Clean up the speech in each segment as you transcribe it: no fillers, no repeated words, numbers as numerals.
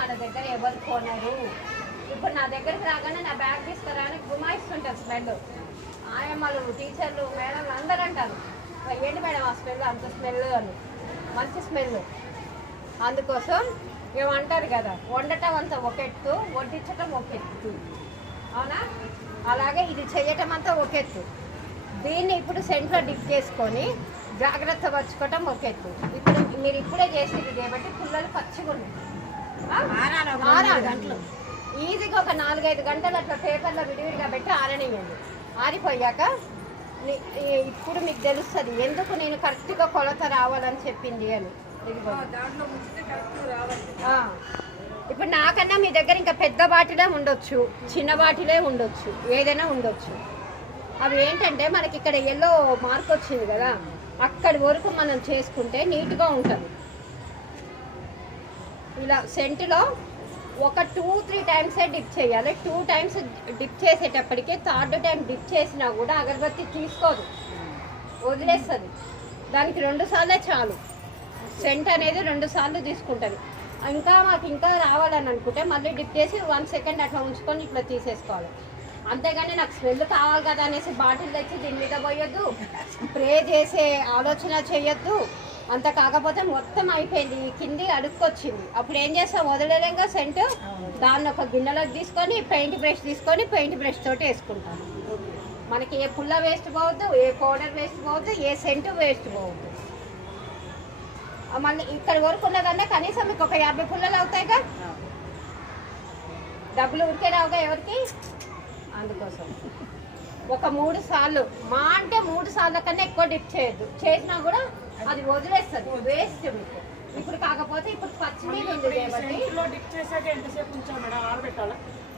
మన దగ్గర ఎవరు కొనరు. ఇప్పుడు నా దగ్గరికి రాగానే నా బ్యాగ్ తీసుకురాగానే గుమాయిస్తుంటారు స్మెల్. ఆయమ్మలు, టీచర్లు, మేడం అందరూ అంటారు, ఏంటి మేడం ఆ స్మెల్, అంత స్మెల్ అని. మంచి స్మెల్. అందుకోసం ఏమంటారు కదా, వండటం అంతా ఒక ఎత్తు, వడ్డించటం ఒక ఎత్తు, అవునా? అలాగే ఇది చేయటం అంతా ఒక ఎత్తు. దీన్ని ఇప్పుడు సెంట్లో డిప్ చేసుకొని జాగ్రత్త పరుచుకోవటం ఒక ఎత్తు. ఇప్పుడు మీరు ఇప్పుడే చేసేది కాబట్టి పుల్లలు పచ్చిగా ఉన్నాయి. 6 గంటలు ఈజీగా ఒక 4-5 గంటలు అట్లా పేపర్లో విడివిడిగా పెట్టి ఆరనియండి. ఆరిపోయాక ఇప్పుడు మీకు తెలుస్తుంది ఎందుకు నేను కరెక్ట్గా కొలత రావాలని చెప్పింది అని. ఇప్పుడు నాకన్నా మీ దగ్గర ఇంకా పెద్ద బాటిలే ఉండొచ్చు, చిన్న బాటిలే ఉండొచ్చు, ఏదైనా ఉండొచ్చు. అవి ఏంటంటే మనకి ఇక్కడ ఎల్లో మార్క్ వచ్చింది కదా, అక్కడి వరకు మనం చేసుకుంటే నీట్గా ఉంటుంది. ఇలా సెంటులో ఒక 2-3 టైమ్సే డిప్ చేయాలి. 2 టైమ్స్ డిప్ చేసేటప్పటికి 3rd టైం డిప్ చేసినా కూడా అగరబత్తి తీసుకోదు, వదిలేస్తుంది. దానికి 2 సార్లే చాలు. సెంట్ అనేది 2 సార్లు తీసుకుంటుంది. మాకు ఇంకా రావాలని అనుకుంటే మళ్ళీ డిప్ చేసి 1 సెకండ్ అట్లా ఉంచుకొని ఇట్లా తీసేసుకోవాలి. అంతేగాని నాకు స్మెల్ కావాలి కదా అనేసి బాటిల్ తెచ్చి దీని మీద పోయొద్దు, స్ప్రే చేసే ఆలోచన చేయొద్దు. అంత కాకపోతే మొత్తం అయిపోయింది, కింది అడుక్కొచ్చింది, అప్పుడు ఏం చేస్తాం, వదలలేంగా సెంట్. దాన్ని ఒక గిన్నెలోకి తీసుకొని పెయింట్ బ్రష్ తీసుకొని పెయింట్ బ్రష్ తోటి వేసుకుంటాను. మనకి ఏ పుల్ల వేస్ట్ పోవద్దు, ఏ పౌడర్ వేస్ట్ పోవద్దు, ఏ సెంటు వేస్ట్ పోవద్దు. మళ్ళీ ఇక్కడ వరకు ఉన్నదన్నా కనీసం మీకు ఒక 50 పుల్లలు అవుతాయిగా. డబ్బులు ఉరికే రావుగా ఎవరికి. అందుకోసం ఒక 3 సార్లు, మా అంటే 3 సార్ల కన్నా ఎక్కువ డిప్ చేయొద్దు. చేసినా కూడా అది వదిలేస్తుంది, వేస్ట్ మీకు. ఇప్పుడు కాకపోతే ఇప్పుడు పచ్చిమీ ఉంది కాబట్టి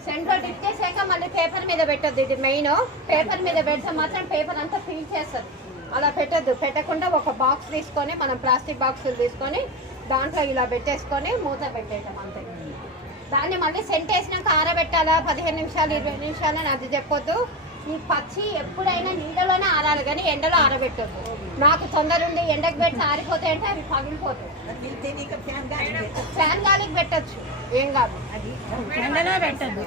సెంట్లో డిప్ చేసాక మళ్ళీ పేపర్ మీద పెట్టద్దు. ఇది మెయిన్. పేపర్ మీద పెడితే మాత్రం పేపర్ అంతా ఫిల్ చేస్తుంది. అలా పెట్టద్దు. పెట్టకుండా ఒక బాక్స్ తీసుకొని, మనం ప్లాస్టిక్ బాక్సులు తీసుకొని దాంట్లో ఇలా పెట్టేసుకొని మూత పెట్టేయటం అంతే. దాన్ని మళ్ళీ సెంట్ వేసినాక ఆరబెట్టాలా 15 నిమిషాలు 20 నిమిషాలు అని అది చెప్పొద్దు. ఈ పచ్చి ఎప్పుడైనా నీళ్ళలోనే ఆరాలి కానీ ఎండలో ఆరబెట్టద్దు. నాకు తొందర ఉంది ఎండకు పెట్టి ఆరిపోతాయి అంటే అవి పగిలిపోతాయి. ఫ్యాన్ గాలికి పెట్టచ్చు, ఏం కాదు. అది ఎండలో పెట్టద్దు.